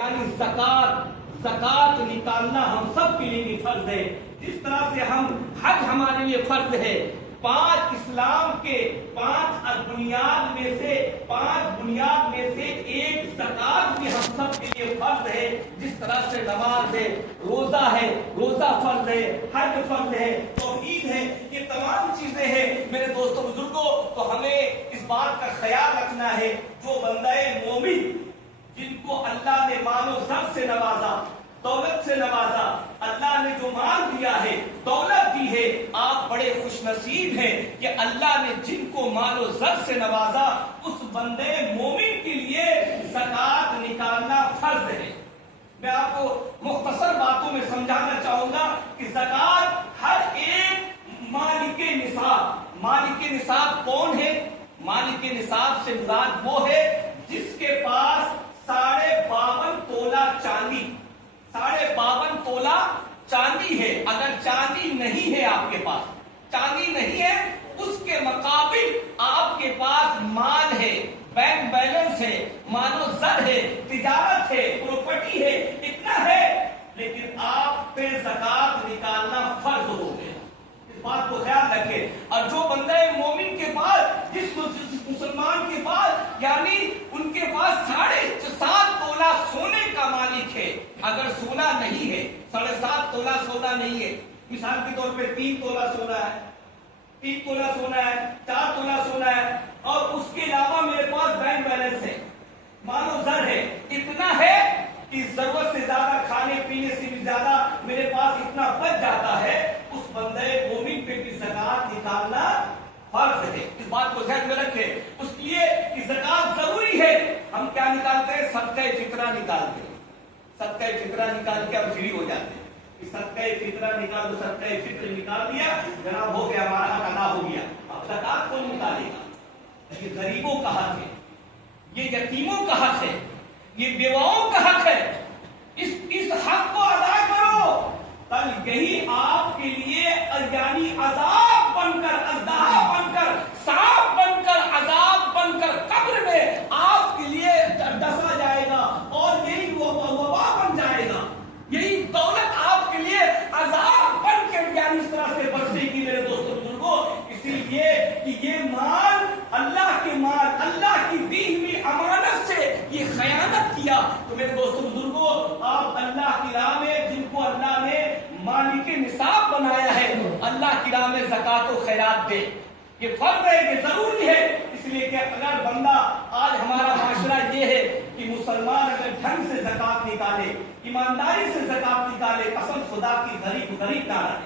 یعنی زکات نکالنا ہم سب کے لیے فرض ہے. جس طرح سے حج ہمارے لیے فرض ہے. 5 اسلام کے 5 بنیاد میں سے ایک زکات بھی ہم سب کے لیے فرض ہے. جس طرح سے نماز ہے، روزہ فرض ہے، حج فرض ہے، توحید ہے، یہ تمام چیزیں ہیں میرے دوستوں بزرگوں. تو ہمیں اس بات کا خیال رکھنا ہے جو بندہ مومن جن کو اللہ نے مال و زر سے نوازا، دولت سے نوازا، اللہ نے جو مال دیا ہے، دولت دی ہے، آپ بڑے خوش نصیب ہیں کہ اللہ نے جن کو مال و زر سے نوازا اس بندے مومن کے لیے زکات نکالنا فرض ہے. میں آپ کو مختصر باتوں میں سمجھانا چاہوں گا کہ زکات ہر ایک مالک نصاب کون ہے؟ مالک نصاب سے مراد وہ ہے جس کے پاس 52.5 تولہ چاندی 52.5 تولہ چاندی ہے. اگر چاندی نہیں ہے، آپ کے پاس چاندی نہیں ہے، اس کے مقابل آپ کے پاس مال ہے، بینک بیلنس ہے، مال و زر ہے، تجارت ہے، پراپرٹی ہے، اتنا ہے، لیکن آپ پہ زکات نکالنا فرض ہو گیا. اس بات کو خیال رکھیں. اور جو بندہ مومن کے پاس، جس مسلمان کے پاس، یعنی ان کے پاس 7.5 تولہ سونے کا مالک ہے. اگر سونا نہیں ہے، 7.5 تولہ سونا نہیں ہے، مثال کے طور پہ 3 تولہ سونا ہے، 3 تولہ سونا ہے، 4 تولہ سونا ہے، اور اس کے علاوہ میرے پاس بینک بیلنس ہے، مال و زر ہے، اتنا ہے کہ ضرورت سے زیادہ کھانے پینے سے بھی زیادہ میرے پاس اتنا بچ جاتا ہے، اس بندے مومن پہ بھی زکات نکالنا فرض ہے. اس بات کو ذہن میں رکھیں. اس لیے کہ زکات ضروری ہے. ہم کیا نکالتے ہیں؟ صدقہ فطرہ نکالتے ہیں. صدقہ فطرہ نکال کے ہم فری ہو جاتے ہیں. صدقہ فطرہ نکال دو، صدقہ فطر نکال دیا، جناب ہو گیا، ہمارا حق ادا ہو گیا. اب زکات کون نکالے گا؟ یہ غریبوں کا حق ہے، یہ یتیموں کا حق ہے، یہ بیواؤں کا حق ہے. اس حق کو ادا کرو. کل یہی آپ کے لیے یعنی عذاب بن کر، اژدہا بن کر، سانپ بن کر، عذاب بن کر قبر میں آپ کے لیے ڈسا جائے گا، اور یہی وبا بن جائے گا. یہی دولت آپ کے لیے عذاب بن کے یعنی اس طرح سے برسے گی میرے دوستوں بزرگوں. اسی لیے کہ یہ مال اللہ کے مال، اللہ کی دی ہوئی امانت سے یہ خیانت کیا. تو میرے دوستوں بزرگوں، آپ اللہ کی راہ میں، جن کو اللہ نے مالک نصاب بنایا ہے، اللہ کی راہ میں زکات و خیرات دے. یہ فرض ہے، یہ ضروری ہے. اس لیے کہ اگر بندہ، آج ہمارا معاشرہ یہ ہے کہ مسلمان اگر ڈھنگ سے زکات نکالے، ایمانداری سے زکات نکالے، قسم خدا کی غریب نہ رہے،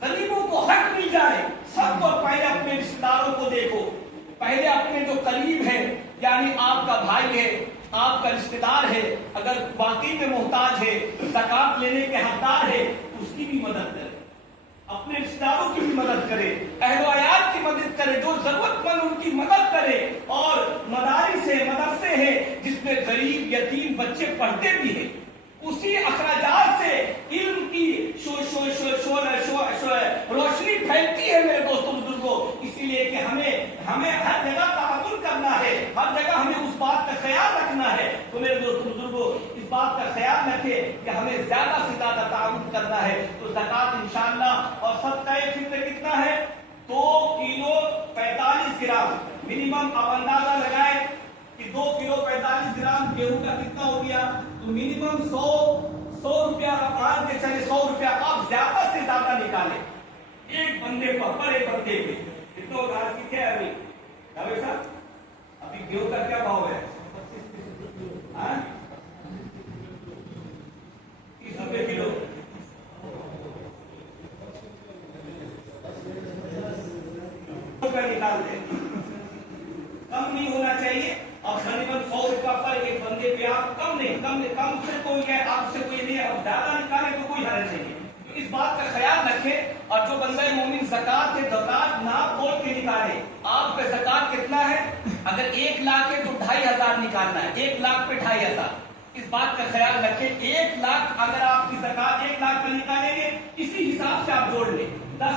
غریبوں کو حق مل جائے. سب کو پہلے اپنے رشتہ داروں کو دیکھو، پہلے اپنے جو قریب ہے، یعنی آپ کا بھائی ہے، آپ کا رشتہ دار ہے، اگر واقعی میں محتاج ہے، زکات لینے کے حقدار ہے، اس کی بھی مدد کرے، اپنے رشتہ داروں کی بھی مدد کرے، اہل و عیال کی مدد کرے، جو ضرورت مند ان کی مدد کرے. اور مدرسے ہیں جس میں غریب یتیم بچے پڑھتے بھی ہیں، اسی اخراجات سے علم کی روشنی پھیلتی ہے میرے دوستوں بزرگوں. اسی لیے کہ ہمیں ہر جگہ تعاون کرنا ہے، ہر جگہ ہمیں اس بات کا خیال رکھنا ہے. تو میرے دوستوں بزرگوں، اس بات کا خیال رکھیں کہ ہمیں زیادہ سے زیادہ تعاون کرنا ہے. تو زکات انشاءاللہ. اور صدقہ فطر کتنا ہے؟ 2 کلو 45 گرام منیمم. اب اندازہ لگائیں کہ 2 کلو 45 گرام گیہوں کا کتنا ہو گیا. تو منیمم 100 روپیہ کا مان کے چلے، 100 روپیہ. آپ زیادہ سے زیادہ نکالیں ایک بندے پر ایک بندے پہ. کتنا ہوگا آج کی کیا ہے ابھی صاحب؟ ابھی گیہوں کا کیا بھاؤ ہے؟ 30 روپے کلو. نکال دیں، کم نہیں ہونا چاہیے. اور غالباً 100 روپیہ پر ایک بندے پہ آپ کم سے کوئی ہے، آپ سے کوئی نہیں ہے. اب زیادہ نکالے تو کوئی حرج نہیں ہے. تو اس بات کا خیال رکھیں. اور جو بندہ مومن زکات ہے، زکات ناپ توڑ کے نکالے. آپ کا زکات کتنا ہے؟ اگر 1 لاکھ ہے تو 2500 نکالنا ہے. 1 لاکھ پہ 2500. اس بات کا خیال رکھیں. 1 لاکھ اگر آپ کی زکات 1 لاکھ پہ نکالیں گے، اسی حساب سے آپ جوڑ لیں. 10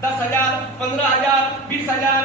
10,000, 15,000, 20,000,